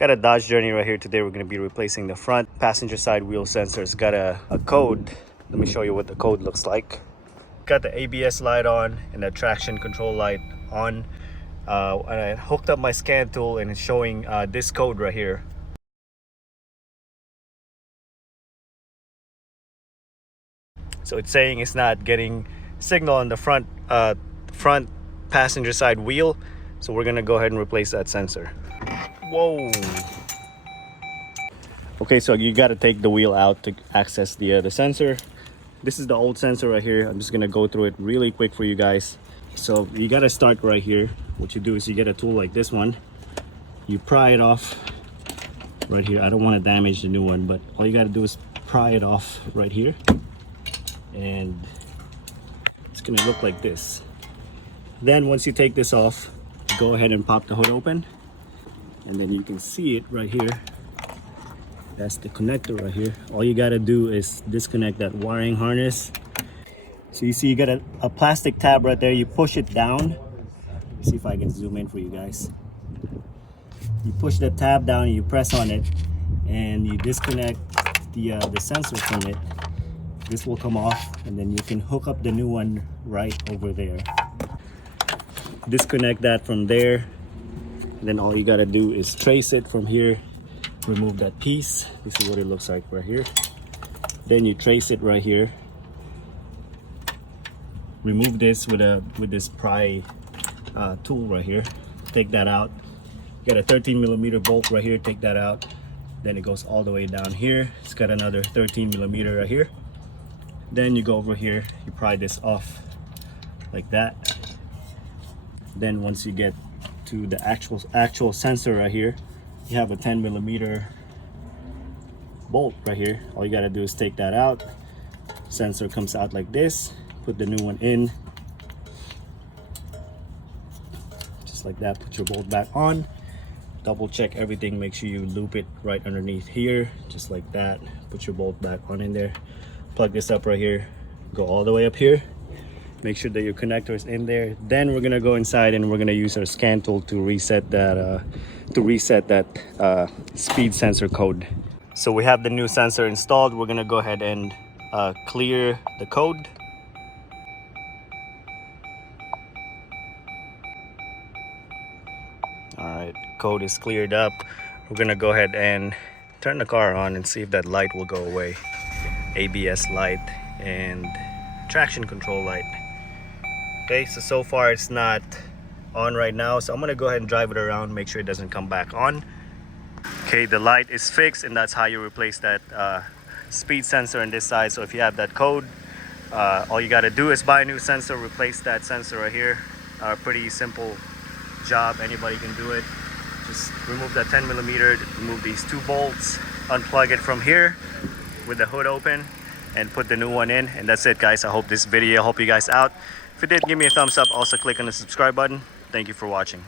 Got a Dodge Journey right here. Today we're going to be replacing the front passenger side wheel sensor. It's got a code. Let me show you what the code looks like. Got the ABS light on and the traction control light on. And I hooked up my scan tool and it's showing this code right here. So it's saying it's not getting signal on the front passenger side wheel. So we're gonna go ahead and replace that sensor. Whoa. Okay, so you got to take the wheel out to access the sensor. This is the old sensor right here. I'm just gonna go through it really quick for you guys. So you got to start right here. What you do is you get a tool like this one. You pry it off right here. I don't want to damage the new one, but all you got to do is pry it off right here. And it's gonna look like this. Then once you take this off, go ahead and pop the hood open, and then you can see it right here. That's the connector right here. All you gotta do is disconnect that wiring harness. So you see you got a plastic tab right there. You push it down. Let me see if I can zoom in for you guys. You push the tab down, you press on it, and you disconnect the sensor from it. This will come off, and then you can hook up the new one right over there. Disconnect that from there, and then all you gotta do is trace it from here. Remove that piece. This is what it looks like right here. Then you trace it right here. Remove this with this pry tool right here. Take that out. You got a 13mm bolt right here. Take that out. Then it goes all the way down here. It's got another 13mm right here. Then you go over here. You pry this off like that. Then once you get to the actual sensor right here, you have a 10mm bolt right here. All you got to do is take that out. Sensor comes out like this. Put the new one in, just like that. Put your bolt back on. Double check everything. Make sure you loop it right underneath here, just like that. Put your bolt back on in there. Plug this up right here. Go all the way up here. Make sure that your connector is in there. Then we're gonna go inside and we're gonna use our scan tool to reset that speed sensor code. So we have the new sensor installed. We're gonna go ahead and clear the code. All right, code is cleared up. We're gonna go ahead and turn the car on and see if that light will go away. ABS light and traction control light. Okay, so far it's not on right now, so I'm gonna go ahead and drive it around, make sure it doesn't come back on. Okay, the light is fixed, and that's how you replace that speed sensor on this side. So if you have that code, all you got to do is buy a new sensor, replace that sensor right here. Pretty simple job, anybody can do it. Just remove that 10mm, remove these two bolts, unplug it from here with the hood open, and put the new one in, and that's it, guys. I hope this video helped you guys out. If it did, give me a thumbs up. Also click on the subscribe button. Thank you for watching.